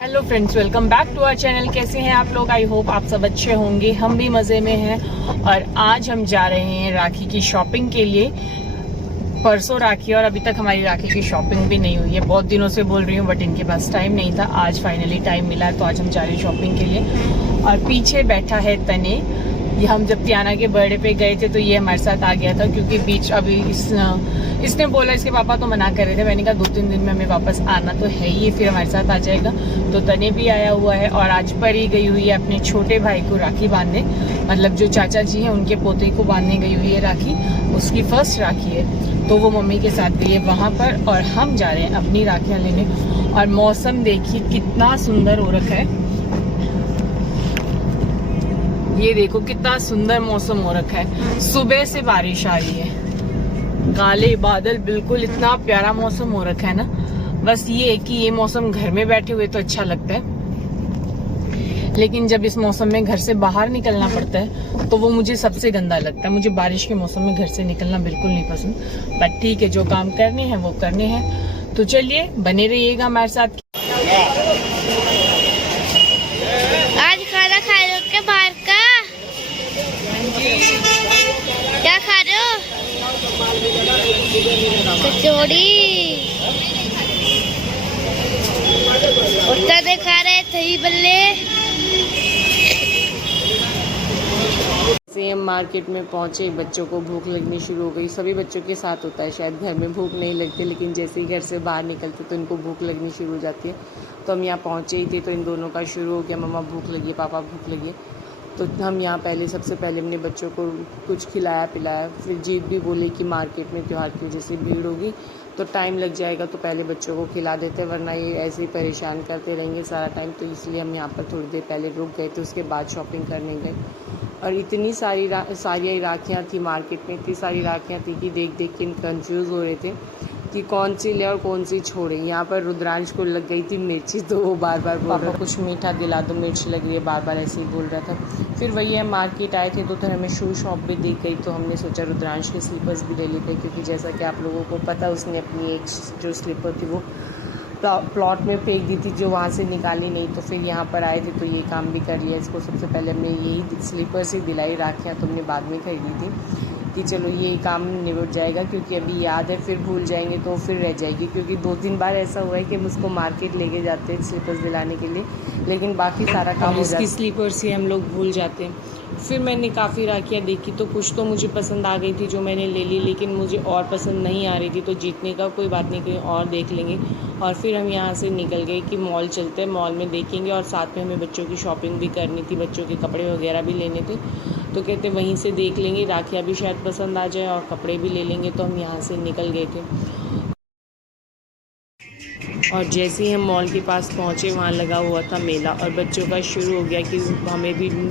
Hello friends, welcome back to our channel. कैसे हैं आप लोग? आई होप आप सब अच्छे होंगे। हम भी मज़े में हैं और आज हम जा रहे हैं राखी की शॉपिंग के लिए। परसों राखी और अभी तक हमारी राखी की शॉपिंग भी नहीं हुई है। बहुत दिनों से बोल रही हूँ बट इनके पास टाइम नहीं था। आज फाइनली टाइम मिला है तो आज हम जा रहे हैं शॉपिंग के लिए। और पीछे बैठा है तने। ये हम जब तियाना के बर्थडे पे गए थे तो ये हमारे साथ आ गया था, क्योंकि बीच अभी इसने बोला, इसके पापा तो मना कर रहे थे। मैंने कहा 2-3 दिन में हमें वापस आना तो है ही, फिर हमारे साथ आ जाएगा। तो तने भी आया हुआ है और आज परी गई हुई है अपने छोटे भाई को राखी बांधने। मतलब जो चाचा जी हैं उनके पोते को बांधने गई हुई है राखी। उसकी फर्स्ट राखी है तो वो मम्मी के साथ गई है वहाँ पर और हम जा रहे हैं अपनी राखियाँ लेने। और मौसम देखिए कितना सुंदर हो रखा है। ये देखो कितना सुंदर मौसम हो रखा है। सुबह से बारिश आ रही है, काले बादल, बिल्कुल इतना प्यारा मौसम हो रखा है ना। बस ये है कि ये मौसम घर में बैठे हुए तो अच्छा लगता है, लेकिन जब इस मौसम में घर से बाहर निकलना पड़ता है तो वो मुझे सबसे गंदा लगता है। मुझे बारिश के मौसम में घर से निकलना बिल्कुल नहीं पसंद। बट ठीक है, जो काम करने हैं वो करने हैं। तो चलिए बने रहिएगा हमारे साथ। आज खाना खा रहे हो क्या बाहर का? क्या खा रहे हो? कचौड़ी। उतना दे खा रहे थे बल्ले। से हम मार्केट में पहुंचे, बच्चों को भूख लगनी शुरू हो गई। सभी बच्चों के साथ होता है, शायद घर में भूख नहीं लगती, लेकिन जैसे ही घर से बाहर निकलते तो इनको भूख लगनी शुरू हो जाती है। तो हम यहाँ पहुँचे ही थे तो इन दोनों का शुरू हो गया, मम्मा भूख लगी है, पापा भूख लगी है। तो हम यहाँ सबसे पहले अपने बच्चों को कुछ खिलाया पिलाया। फिर जीत भी बोली कि मार्केट में त्यौहार की वजह से भीड़ होगी तो टाइम लग जाएगा, तो पहले बच्चों को खिला देते, वरना ये ऐसे ही परेशान करते रहेंगे सारा टाइम। तो इसलिए हम यहाँ पर थोड़ी देर पहले रुक गए थे, उसके बाद शॉपिंग करने गए। और इतनी सारी राखियाँ थी मार्केट में, इतनी सारी राखियाँ थी कि देख देख के कंफ्यूज हो रहे थे कि कौन सी ले और कौन सी छोड़े। यहाँ पर रुद्रांश को लग गई थी मिर्ची, तो वो बार बार बोल रहा था कुछ मीठा दिला दो, मिर्च लग रही है, बार बार ऐसे ही बोल रहा था। फिर वही है, मार्केट आए थे तो हमें शू शॉप भी दिख गई, तो हमने सोचा रुद्रांश के स्लीपर्स भी ले लेते, क्योंकि जैसा कि आप लोगों को पता उसने अपनी एक जो स्लीपर थी वो प्लॉट में फेंक दी थी, जो वहाँ से निकाली नहीं। तो फिर यहाँ पर आए थे तो ये काम भी कर लिया। इसको सबसे पहले हमने यही स्लीपर्स ही दिलाई, राखियाँ तो हमने बाद में खरीदी थी कि चलो ये काम निपट जाएगा, क्योंकि अभी याद है, फिर भूल जाएंगे तो फिर रह जाएगी। क्योंकि 2-3 बार ऐसा हुआ है कि हम उसको मार्केट लेके जाते हैं स्लीपर्स दिलाने के लिए, लेकिन बाकी सारा काम हो जाता है, इसकी स्लीपर्स ही हम लोग भूल जाते हैं। फिर मैंने काफ़ी राखियाँ देखी तो कुछ तो मुझे पसंद आ गई थी जो मैंने ले ली, लेकिन मुझे और पसंद नहीं आ रही थी। तो जीतने का कोई बात नहीं, कहीं और देख लेंगे। और फिर हम यहाँ से निकल गए कि मॉल चलते हैं, मॉल में देखेंगे। और साथ में हमें बच्चों की शॉपिंग भी करनी थी, बच्चों के कपड़े वगैरह भी लेने थे। तो कहते वहीं से देख लेंगे, राखियाँ भी शायद पसंद आ जाए और कपड़े भी ले लेंगे। तो हम यहाँ से निकल गए थे। और जैसे ही हम मॉल के पास पहुँचे, वहाँ लगा हुआ था मेला और बच्चों का शुरू हो गया कि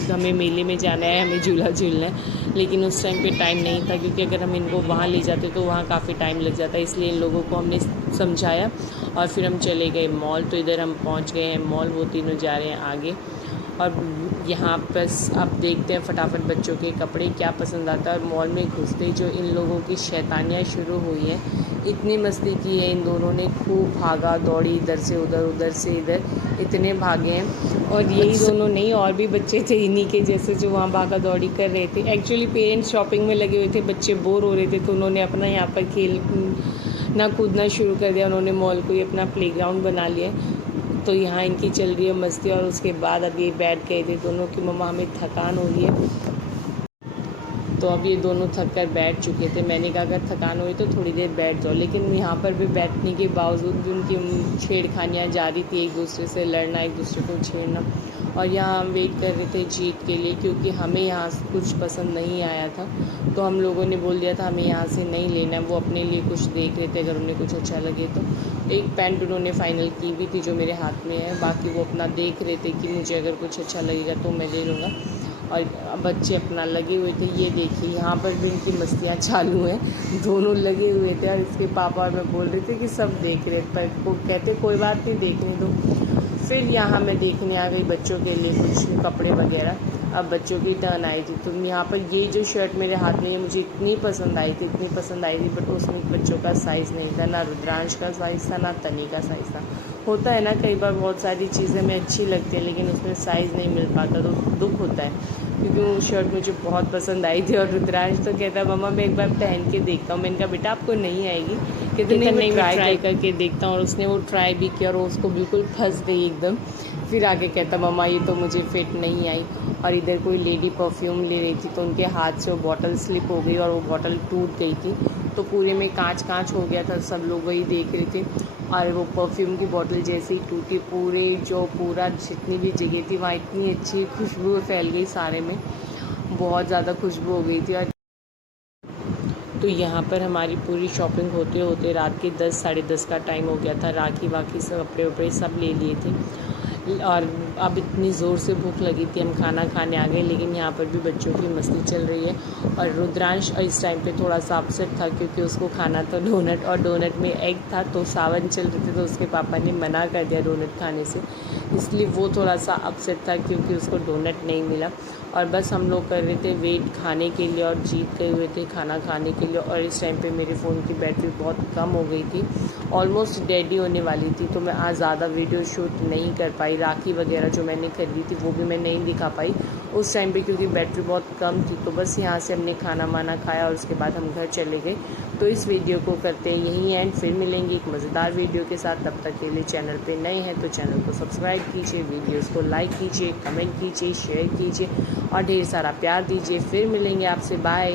हमें मेले में जाना है, हमें झूला झूलना है। लेकिन उस टाइम पे टाइम नहीं था, क्योंकि अगर हम इनको वहाँ ले जाते तो वहाँ काफ़ी टाइम लग जाता, इसलिए इन लोगों को हमने समझाया और फिर हम चले गए मॉल। तो इधर हम पहुँच गए हैं मॉल, वो तीनों जा रहे हैं आगे। और यहाँ बस अब देखते हैं फटाफट बच्चों के कपड़े क्या पसंद आता है। और मॉल में घुसते ही जो इन लोगों की शैतानियाँ शुरू हुई हैं, इतनी मस्ती की है इन दोनों ने, खूब भागा दौड़ी, इधर से उधर उधर से इधर, इतने भागे हैं। और यही दोनों नहीं, और भी बच्चे थे इन्हीं के जैसे जो वहाँ भागा दौड़ी कर रहे थे। एक्चुअली पेरेंट्स शॉपिंग में लगे हुए थे, बच्चे बोर हो रहे थे, तो उन्होंने अपना यहाँ पर खेलना कूदना शुरू कर दिया। उन्होंने मॉल को ही अपना प्लेग्राउंड बना लिया। तो यहाँ इनकी चल रही है मस्ती। और उसके बाद अब ये बैठ गए थे दोनों कि मम्मा हमें थकान हो रही है। तो अब ये दोनों थक कर बैठ चुके थे। मैंने कहा अगर थकान हुई तो थोड़ी देर बैठ जाओ, लेकिन यहाँ पर भी बैठने के बावजूद भी उनकी छेड़खानियाँ जारी थी, एक दूसरे से लड़ना, एक दूसरे को छेड़ना। और यहाँ हम वेट कर रहे थे जीत के लिए, क्योंकि हमें यहाँ कुछ पसंद नहीं आया था। तो हम लोगों ने बोल दिया था हमें यहाँ से नहीं लेना है। वो अपने लिए कुछ देख रहे थे, अगर उन्हें कुछ अच्छा लगे तो। एक पैंट उन्होंने फ़ाइनल की भी थी जो मेरे हाथ में है, बाकी वो अपना देख रहे थे कि मुझे अगर कुछ अच्छा लगेगा तो मैं ले लूँगा। और बच्चे अपना लगे हुए थे। ये देखिए यहाँ पर भी इनकी मस्तियाँ चालू हैं, दोनों लगे हुए थे। और इसके पापा और मैं बोल रहे थे कि सब देख रहे, पर वो कहते कोई बात नहीं, देखने दो। फिर यहाँ मैं देखने आ गई बच्चों के लिए कुछ कपड़े वगैरह। अब बच्चों की टर्न आई थी, तो यहाँ पर ये जो शर्ट मेरे हाथ में है मुझे इतनी पसंद आई थी, इतनी पसंद आई थी, बट उसमें बच्चों का साइज़ नहीं था, ना रुद्रांश का साइज़ था ना तनी का साइज़ था। होता है ना, कई बार बहुत सारी चीज़ें हमें अच्छी लगती हैं लेकिन उसमें साइज़ नहीं मिल पाता तो दुख होता है, क्योंकि वो शर्ट मुझे बहुत पसंद आई थी। और रुद्रांश तो कहता है मम्मा मैं एक बार पहन के देखता हूँ। मैंने कहा बेटा आपको नहीं आएगी, कहते नहीं मैं ट्राई करके देखता हूँ। और उसने वो ट्राई भी किया और उसको बिल्कुल फंस गई एकदम। फिर आके कहता मम्मा ये तो मुझे फिट नहीं आई। और इधर कोई लेडी परफ्यूम ले रही थी तो उनके हाथ से वो बॉटल स्लिप हो गई और वो बॉटल टूट गई थी, तो पूरे में कांच कांच हो गया था। सब लोग वही देख रहे थे और वो परफ्यूम की बोतल जैसे ही टूटी, पूरा जितनी भी जगह थी वहाँ इतनी अच्छी खुशबू फैल गई सारे में, बहुत ज़्यादा खुशबू हो गई थी। और तो यहाँ पर हमारी पूरी शॉपिंग होते होते रात के 10 साढ़े 10 का टाइम हो गया था। राखी वाखी सब कपड़े वपड़े सब ले लिए थे और अब इतनी ज़ोर से भूख लगी थी, हम खाना खाने आ गए। लेकिन यहाँ पर भी बच्चों की मस्ती चल रही है। और रुद्रांश इस टाइम पे थोड़ा सा अपसेट था क्योंकि उसको खाना था डोनट, और डोनट में एग था, तो सावन चल रहे थे तो उसके पापा ने मना कर दिया डोनट खाने से, इसलिए वो थोड़ा सा अपसेट था क्योंकि उसको डोनट नहीं मिला। और बस हम लोग कर रहे थे वेट खाने के लिए और जीत गए हुए थे खाना खाने के लिए। और इस टाइम पे मेरे फ़ोन की बैटरी बहुत कम हो गई थी, ऑलमोस्ट डेड ही होने वाली थी, तो मैं आज ज़्यादा वीडियो शूट नहीं कर पाई। राखी वगैरह जो मैंने खरीदी थी वो भी मैं नहीं दिखा पाई उस टाइम पे क्योंकि बैटरी बहुत कम थी। तो बस यहाँ से हमने खाना वाना खाया और उसके बाद हम घर चले गए। तो इस वीडियो को करते हैं यहीं एंड, फिर मिलेंगे एक मज़ेदार वीडियो के साथ। तब तक के लिए चैनल पे नए हैं तो चैनल को सब्सक्राइब कीजिए, वीडियोस को लाइक कीजिए, कमेंट कीजिए, शेयर कीजिए और ढेर सारा प्यार दीजिए। फिर मिलेंगे आपसे, बाय।